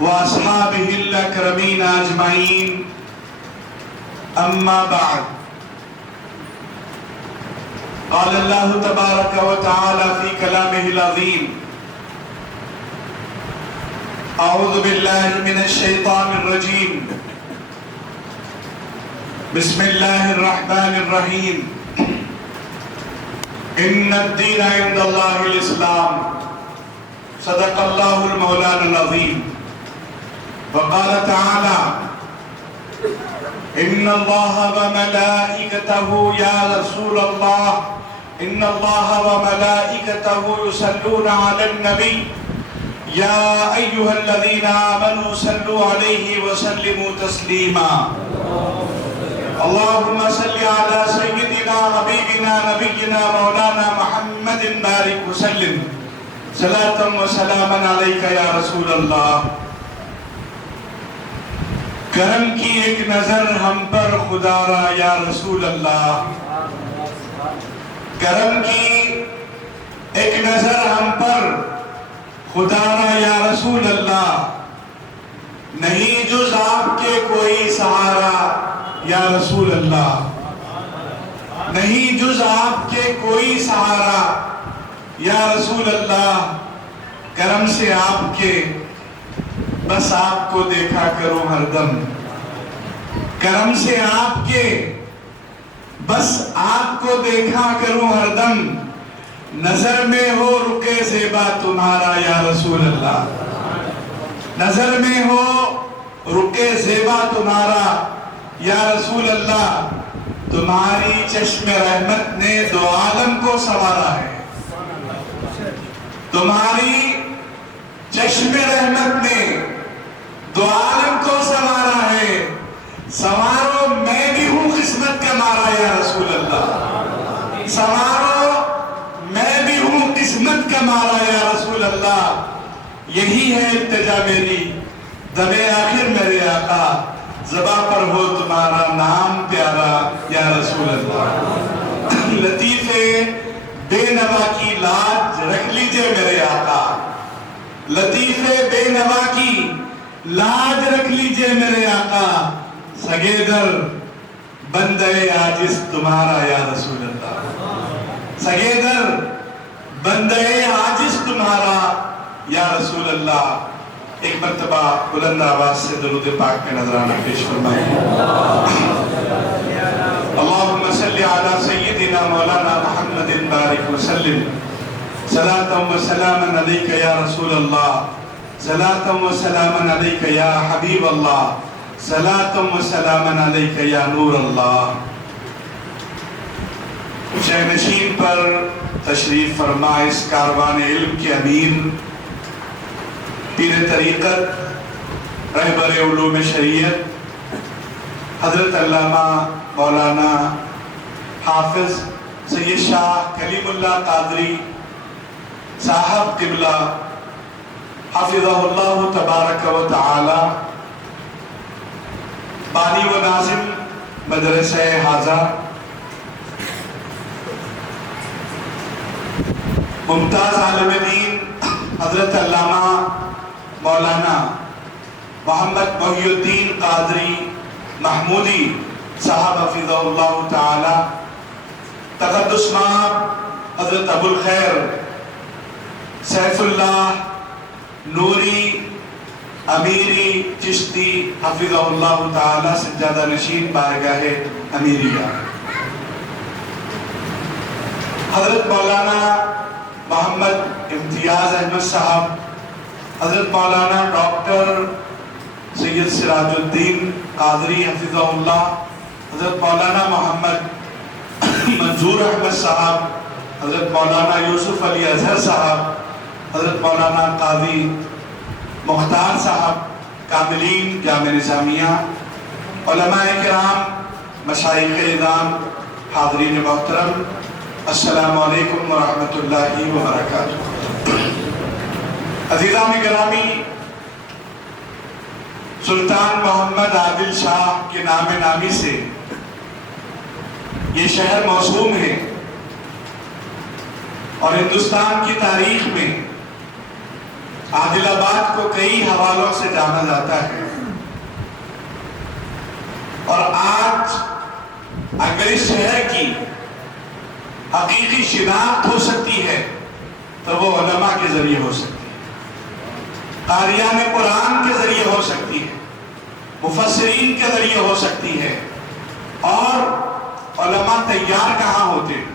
وأصحابه الأكرمين أجمعين أما بعد. قال الله تبارك وتعالى في كلامه العظيم: أعوذ بالله من الشيطان الرجيم. بسم الله الرحمن الرحيم. إن الدين عند الله الإسلام. صدق الله المولانا العظيم. وقال تعالى: إن الله وملائكته يا رسول الله إن الله وملائكته يصلون على النبي يا أيها الذين آمنوا صلوا عليه وسلموا تسليما. اللهم صل على سيدنا حبيبنا نبينا مولانا محمد بارك وسلم صلاة وسلاما عليك يا رسول اللہ. کرم کی ایک نظر ہم پر خدا را یا رسول اللہ. کرم کی ایک نظر ہم پر خدا را یا رسول اللہ. نہیں جز آپ کے کوئی سہارا یا رسول اللہ. نہیں جز آپ کے کوئی سہارا یا رسول اللہ. کرم سے آپ کے بس آپ کو دیکھا کرو ہر دم. کرم سے آپ کے بس آپ کو دیکھا کرو ہر دم. نظر میں ہو رکے زیبا تمہارا یا رسول اللہ. نظر میں ہو رکے زیبا تمہارا یا رسول اللہ. تمہاری چشم رحمت نے دو عالم کو سنوارا ہے. تمہاری چشم رحمت نے دو عالم کو سنوارا ہے. سنوارو میں بھی ہوں قسمت کا مارا یا رسول اللہ. سنوارو میں بھی ہوں قسمت کا مارا یا رسول اللہ. یہی ہے التجا میری دم آخر میرے آقا. زباں پر ہو تمہارا نام پیارا یا رسول اللہ. لطیفے بے نوا کی لاج رکھ لیجئے میرے آقا. لطیفے بے نوا کی لاج رکھ لیجئے میرے آقا. سگیدر بندے عاجز تمہارا یا رسول اللہ. سگیدر بندے عاجز تمہارا یا رسول اللہ. ایک مرتبہ بلند آواز سے درود پاک میں نظرانہ پیش فرمائیں. اللہم صلی علی سیدنا مولانا محمد بارک وسلم صلاة و سلاما علیک یا رسول اللہ. صلاة و سلاما علیک یا حبیب اللہ. صلاة و سلاما علیک یا نور اللہ. شہنشین پر تشریف فرما اس کاروان علم کے امیر پیر طریقت رہبر علوم شریعت حضرت علامہ مولانا حافظ سید شاہ کلیم اللہ قادری صاحب قبلہ حفظہ اللہ تبارک و تعالی، بانی و ناظم مدرسہ حاضہ، ممتاز عالم دین حضرت علامہ مولانا محمد محی الدین قادری محمودی صاحب حفظہ اللہ تعالی، تقدس مآب حضرت ابو الخیر سیف اللہ نوری امیری چشتی حفظہ اللہ تعالی، سجادہ نشین بارگاہ امیریہ، حضرت مولانا محمد امتیاز احمد صاحب، حضرت مولانا ڈاکٹر سید سراج الدین قادری حفظہ اللہ، حضرت مولانا محمد منظور احمد صاحب، حضرت مولانا یوسف علی اظہر صاحب، حضرت مولانا قاضی مختار صاحب، کاملین جامع نظامیہ، علماء کرام، مشائخ اعظام، حاضرین محترم، السلام علیکم ورحمۃ اللہ وبرکاتہ. عزیزان گرامی، سلطان محمد عادل شاہ کے نام نامی سے یہ شہر موسوم ہے اور ہندوستان کی تاریخ میں عادل آباد کو کئی حوالوں سے جانا جاتا ہے، اور آج اگر اس شہر کی حقیقی شناخت ہو سکتی ہے تو وہ علماء کے ذریعے ہو سکتی ہے، قاریان قرآن کے ذریعے ہو سکتی ہے، مفسرین کے ذریعے ہو سکتی ہے۔ اور علماء تیار کہاں ہوتے ہیں؟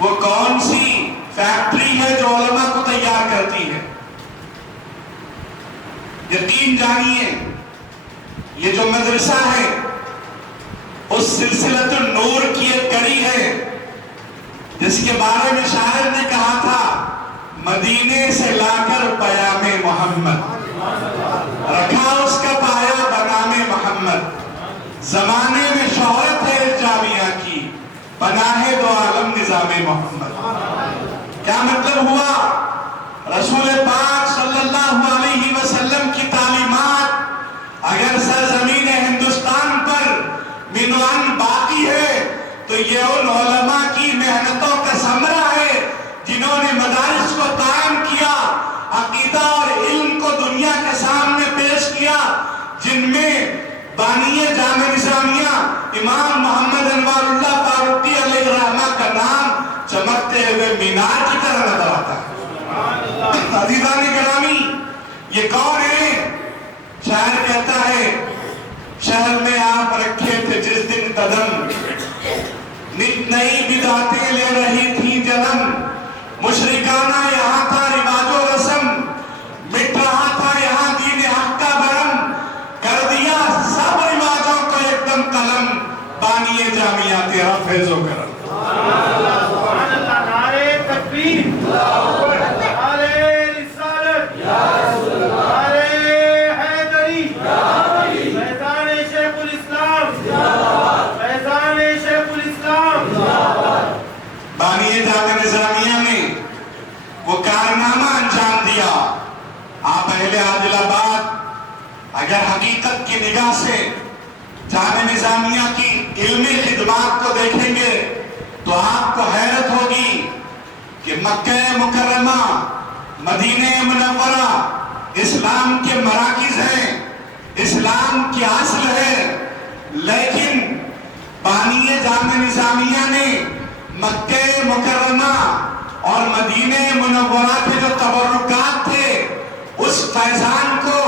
وہ کون سی فیکٹری ہے جو علماء کو تیار کرتی ہے؟ یقین جانیے یہ جو مدرسہ ہے اس سلسلۃ النور کی ایک کڑی ہے جس کے بارے میں شاعر نے کہا تھا، مدینے سے لا کر پیام محمد، رکھا اس کا پایا بنام محمد، زمانے میں شہرت ہے اس جامعہ کی، پناہ دو عالم نظام محمد۔ کیا مطلب ہوا؟ رسول پاک صلی اللہ علیہ وسلم کی تعلیمات اگر سرزمین ہندوستان پر منوان باقی ہے تو یہ ان علماء کی محنتوں کا ثمرہ ہے جنہوں نے مدارس کو قائم کیا، عقیدہ اور علم کو دنیا کے سامنے پیش کیا، جن میں بانی جامع نظامیہ امام محمد انوار اللہ فاروقی علیہ الرحمہ کا نام چمکتے ہوئے مینار کی طرح نظر آتا ہے۔ عزیزان گرامی، یہ کون ہے؟ شاعر کہتا ہے، شہر میں آپ رکھے تھے جس دن قدم، نت نئی بدعتیں لے رہی تھی جنم، مشرکانہ یہاں تھا رواج و رسم، مٹ رہا تھا یہاں دین حق کا برم، کر دیا سب رواجوں کو ایک دم قلم، بانی جامعہ تیرا فیض و کرم۔ سبحان اللہ، نعرہ تکبیر، نعرہ رسالت، نعرہ حیدری، فیضان شیخ الاسلام، فیضان شیخ الاسلام۔ بانی جامع نظامیہ نے وہ کارنامہ انجام دیا۔ آپ اہل عادل آباد اگر حقیقت کی نگاہ سے جامع نظامیہ کی علمی خدمات کو دیکھیں گے تو آپ کو حیرت ہوگی کہ مکہ مکرمہ، مدینہ منورہ اسلام کے مراکز ہیں، اسلام کی اصل ہے، لیکن بانی جامع نظامیہ نے مکہ مکرمہ اور مدینہ منورہ کے جو تبرکات تھے اس فیضان کو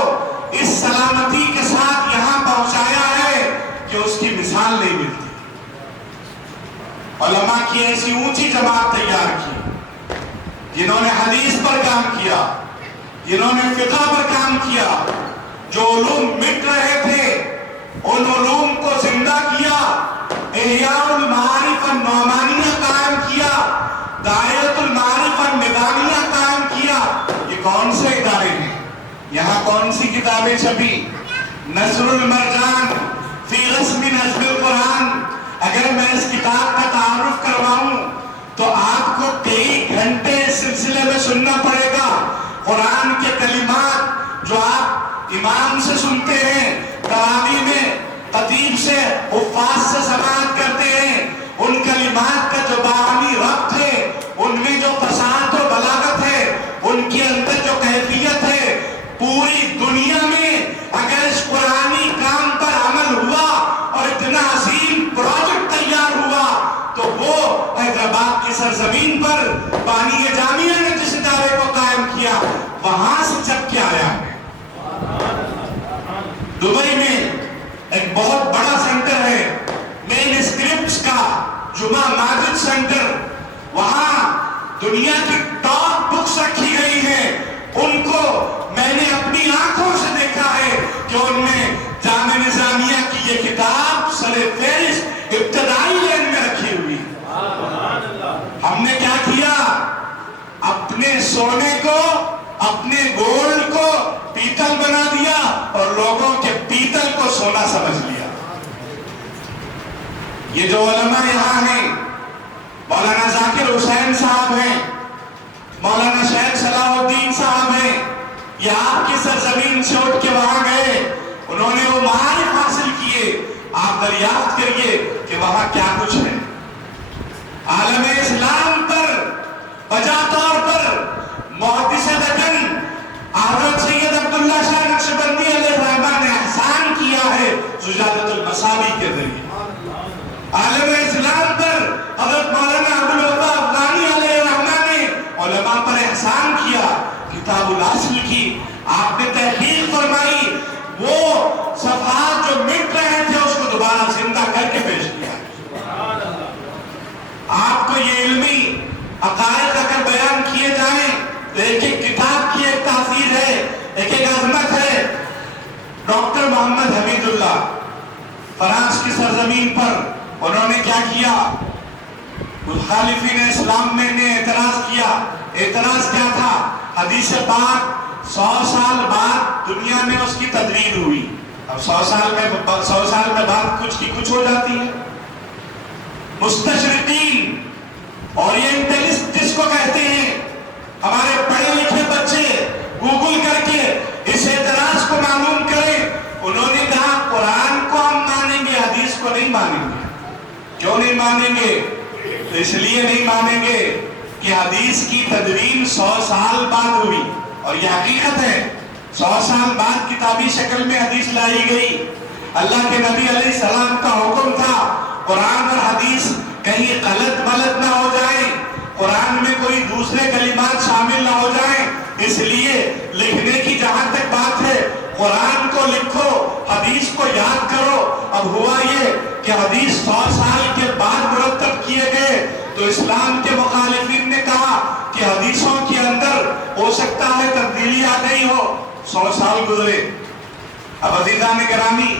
اس سلامتی کے ساتھ یہاں پہنچایا ہے کہ اس کی مثال نہیں ملتی۔ علماء کی ایسی اونچی جماعت تیار کی جنہوں نے حدیث پر کام کیا، جنہوں نے فقہ پر کام کیا، جو علوم مٹ رہے تھے ان علوم کو زندہ کیا، احیاء المعارف النعمانیہ قائم کیا، دائرۃ المعارف النظامیہ قائم کیا۔ یہ کون سے ادارے ہیں؟ یہاں کون سی کتابیں چھپی؟ نصر المرجان فی رسم نظم القرآن۔ اگر میں اس کتاب کا تعارف کرواؤں تو آپ کو کئی گھنٹے اس سلسلے میں سننا پڑے گا۔ قرآن کے کلمات جو آپ امام سے سنتے ہیں، تراویح میں خطیب سے، حفاظ سے سماعت کرتے ہیں، ان کلمات کا جو باہمی ربط ہے، ان میں جو فصاحت و بلاغت ہے، ان کے اندر جو کیفیت ہے، پوری دنیا میں اگر اس قرآنی کام پر عمل ہوا اور اتنا عظیم پروجیکٹ تیار ہوا تو وہ حیدرآباد کی سرزمین پر بانی جامعہ نے جس ادارے کو قائم کیا وہاں سے چپ کے آیا ہے۔ دبئی میں ایک بہت بڑا سینٹر ہے مین اسکرپٹس کا، جمعہ ماجد سینٹر، وہاں دنیا کی ٹاپ بکس رکھی گئی ہیں۔ ان کو میں نے اپنی آنکھوں سے دیکھا ہے کہ ان میں جامع نظامیہ کی یہ کتاب سر فہرست ابتدائی لین میں رکھی ہوئی۔ ہم نے کیا کیا؟ اپنے سونے کو، اپنے گولڈ کو پیتل بنا دیا اور لوگوں کے پیتل کو سونا سمجھ لیا۔ یہ جو علماء یہاں ہیں، مولانا ذاکر حسین صاحب ہیں، مولانا شیخ صلاح الدین صاحب ہیں، یہ آپ کی سرزمین سے اٹھ کے وہاں گئے، انہوں نے وہ معارف حاصل کیے۔ آپ دریافت کریے کہ وہاں کیا کچھ ہے۔ عالم اسلام پر بجا طور پر زجاجۃ المصابیح کے ذریعے عالم اسلام پر حضرت مولانا عبدالوہاب افغانی علیہ الرحمہ نے علماء پر احسان کیا، کتاب الاصل کی آپ نے تحقیق فرمائی، وہ صفحات جو مٹ رہے تھے اس کو دوبارہ زندہ کر کے پیش کیا۔ آپ کو یہ علمی عقائد اگر بیان کیے جائیں تو ایک ایک کتاب کی ایک تاثیر ہے، ایک ایک عظمت ہے۔ ڈاکٹر محمد حمید اللہ فرانس کی سرزمین پر انہوں نے کیا کیا؟ مخالفین اسلام میں نے اعتراض کیا۔ اعتراض کیا تھا؟ حدیث پاک 100 سال بعد دنیا میں اس کی تدوین ہوئی۔ اب 100 سال میں بات کچھ کی کچھ ہو جاتی ہے۔ مستشرقین اورینٹلسٹ جس کو کہتے ہیں، ہمارے پڑھے لکھے بچے گوگل کر کے اس اعتراض کو معلوم کریں۔ انہوں نے کہا قرآن کو ہم مانیں گے، حدیث کو نہیں مانیں گے۔ کیوں نہیں مانیں گے؟ تو اس لیے نہیں مانیں گے کہ حدیث کی تدوین 100 سال بعد ہوئی، اور یہ حقیقت ہے۔ 100 سال بعد کتابی شکل میں حدیث لائی گئی۔ اللہ کے نبی علیہ السلام کا حکم تھا قرآن اور حدیث کہیں غلط ملت نہ ہو جائیں، قرآن میں کوئی دوسرے کلمات شامل نہ ہو جائیں، اس لیے لکھنے کی جہاں تک بات ہے قرآن کو لکھو، حدیث کو یاد کرو۔ اب ہوا یہ کہ حدیث 100 سال کے بعد مرتب کیے گئے تو اسلام کے مخالفین نے کہا کہ حدیثوں کے اندر ہو سکتا ہے تبدیلی آ گئی ہو، 100 سال گزرے۔ اب عزیزان گرامی،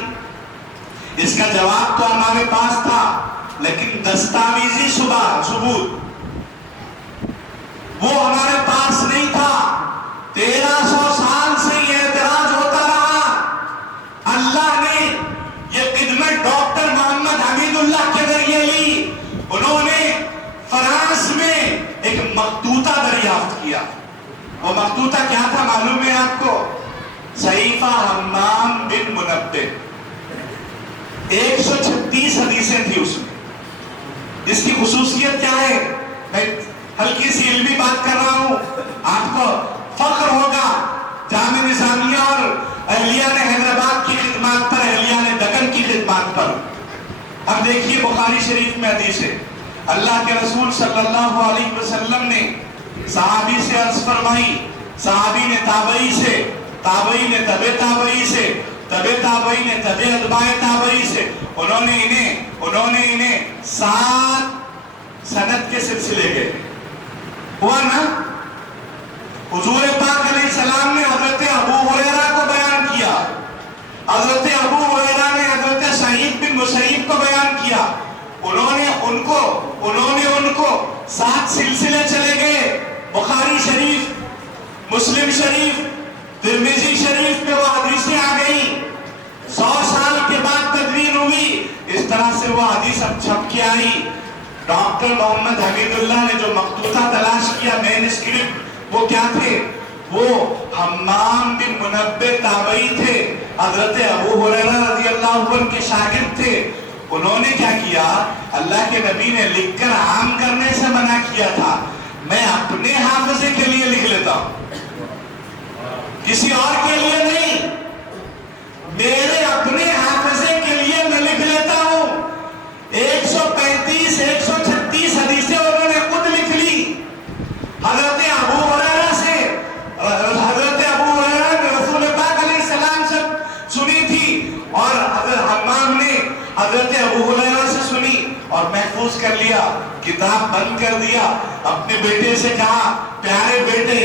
اس کا جواب تو ہمارے پاس تھا، لیکن دستاویزی ثبوت وہ ہمارے پاس نہیں تھا۔ 1300 سال سے یہ اعتراض ہوتا رہا۔ اللہ نے یہ خدمت ڈاکٹر محمد حمید اللہ کے ذریعے لی۔ انہوں نے فرانس میں ایک مخطوطہ دریافت کیا۔ وہ مخطوطہ کیا تھا معلوم ہے آپ کو؟ صحیفہ حمام بن منبہ۔ 136 حدیثیں تھی اس میں۔ اس کی خصوصیت کیا ہے؟ میں ہلکی سی علمی بات کر رہا ہوں، آپ کو فخر ہوگا جامع نظامیہ اور اہلیان حیدرآباد کی خدمات پر، اہلیان دکن کی خدمات پر۔ اب دیکھیے بخاری شریف میں حدیث ہے، اللہ کے رسول صلی اللہ علیہ وسلم نے صحابی سے عرض فرمائی، صحابی نے تابعی سے، تابعی نے تبع تابعی سے، تبع تابعی نے تبع اتباع تابعی سے، انہوں نے انہیں 7 سند کے سلسلے کے ہوا نا۔ حضور پاک علیہ السلام نے حضرت ابو ہریرہ کو بیان کیا، حضرت ابو ہریرہ نے حضرت سعید بن مسیب کو بیان کیا۔ انہوں نے ان کو 7 سلسلے چلے گئے، بخاری شریف، مسلم شریف، ترمذی شریف میں وہ حدیثیں آ گئیں۔ 100 سال کے بعد تدوین ہوئی، اس طرح سے وہ حدیث اب چھپ کے آئی۔ ڈاکٹر محمد حمید اللہ نے جو مخطوطہ تلاش کیا، مین اسکرپٹ، وہ کیا تھے؟ وہ حمام بن منبہ تابعی تھے، حضرت ابو ہریرہ رضی اللہ عنہ کے شاگرد تھے۔ انہوں نے کیا کیا؟ اللہ کے نبی نے لکھ کر عام کرنے سے منع کیا تھا، میں اپنے حافظے کے لیے لکھ لیتا ہوں، کسی اور کے لیے نہیں، میرے اپنے حافظے کے لیے میں لکھ لیتا ہوں۔ 135 136 حدیثیں انہوں نے خود لکھ لی۔ حضرت ابو ہریرہ سے، حضرت ابو ہریرہ نے رسول پاک علیہ السلام سے سنی تھی، اور حضرت حمام نے حضرت ابو ہریرہ سے سنی اور محفوظ کر لیا، کتاب بند کر دیا۔ اپنے بیٹے سے کہا، پیارے بیٹے،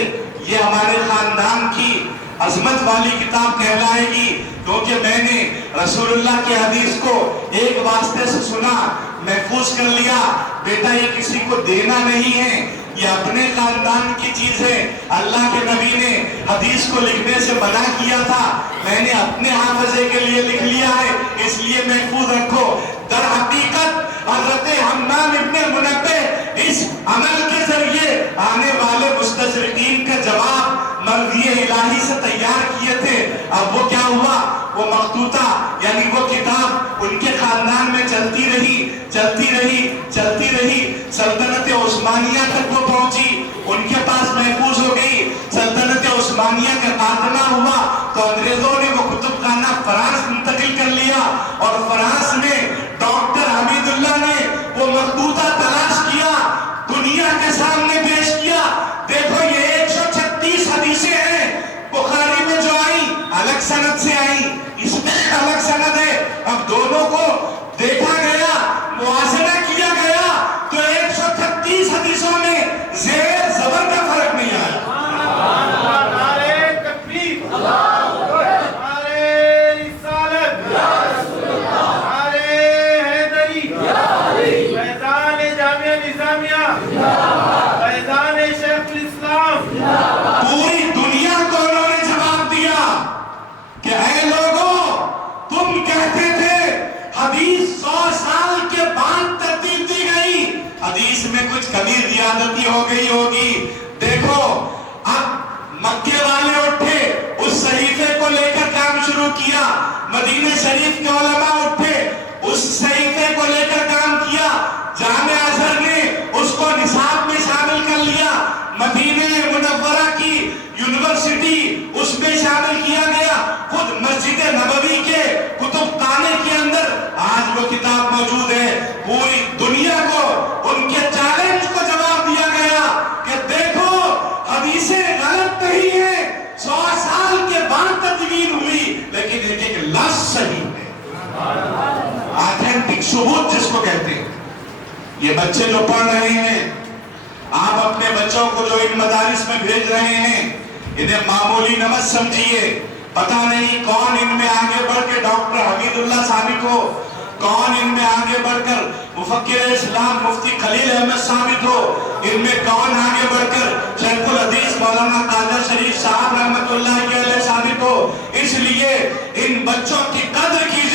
یہ ہمارے خاندان کی عظمت والی کتاب کہلائے گی، کیونکہ میں نے رسول اللہ کی حدیث کو ایک واسطے سے سنا، محفوظ کر لیا۔ بیٹا یہ کسی کو دینا نہیں ہے، یہ اپنے خاندان کی چیز ہے، اللہ کے نبی نے حدیث کو لکھنے سے منع کیا تھا، میں نے اپنے حافظے کے لیے لکھ لیا ہے، اس لیے محفوظ رکھو۔ در حقیقت حضرت حمام ابن منبہ اس عمل کے ذریعے آنے والے مستشرقین کا جواب مرضی الہی سے تیار کیے تھے۔ اب وہ کیا ہوا؟ وہ مخطوطہ یعنی وہ کتاب ان کے خاندان میں چلتی رہی، سلطنت عثمانیہ تک وہ پہنچی، ان کے پاس محفوظ ہو گئی۔ سلطنت عثمانیہ کا خاتمہ ہوا تو انگریزوں نے وہ کتب خانہ فرانس منتقل کر لیا، مکے والے اٹھے، اس صحیفے کو لے کر کام شروع کیا، مدینہ شریف کے علماء اٹھے، اس صحیفے کو لے کر کام کیا، جامعہ ازہر نے اس کو نصاب میں شامل کر لیا، مدینہ منورہ کی یونیورسٹی اس میں شامل کیا گیا، خود مسجد نبوی کے کتب خانے کے اندر آج وہ کتاب موجود ہے۔ پوری دنیا کو ان کے چیلنج کو جواب دیا گیا کہ دیکھو حدیثیں غلط نہیں ہیں، 100 سال کے بعد تدوین ہوئی، لیکن ایک ایک لفظ صحیح ہے، آتھینٹک ثبوت جس کو کہتے ہیں۔ یہ بچے جو پڑھ رہے ہیں، آپ اپنے بچوں کو جو ان مدارس میں بھیج رہے ہیں، انہیں معمولی نہ مت سمجھیے، پتہ نہیں کون ان میں آگے بڑھ کے ڈاکٹر حمید اللہ ثابت ہو، کون ان میں آگے بڑھ کر مفکر اسلام مفتی خلیل احمد ثابت ہو، ان میں کون آگے بڑھ کر شیخ الحدیث مولانا قادر شریف صاحب رحمت اللہ علیہ ثابت ہو۔ اس لیے ان بچوں کی قدر کی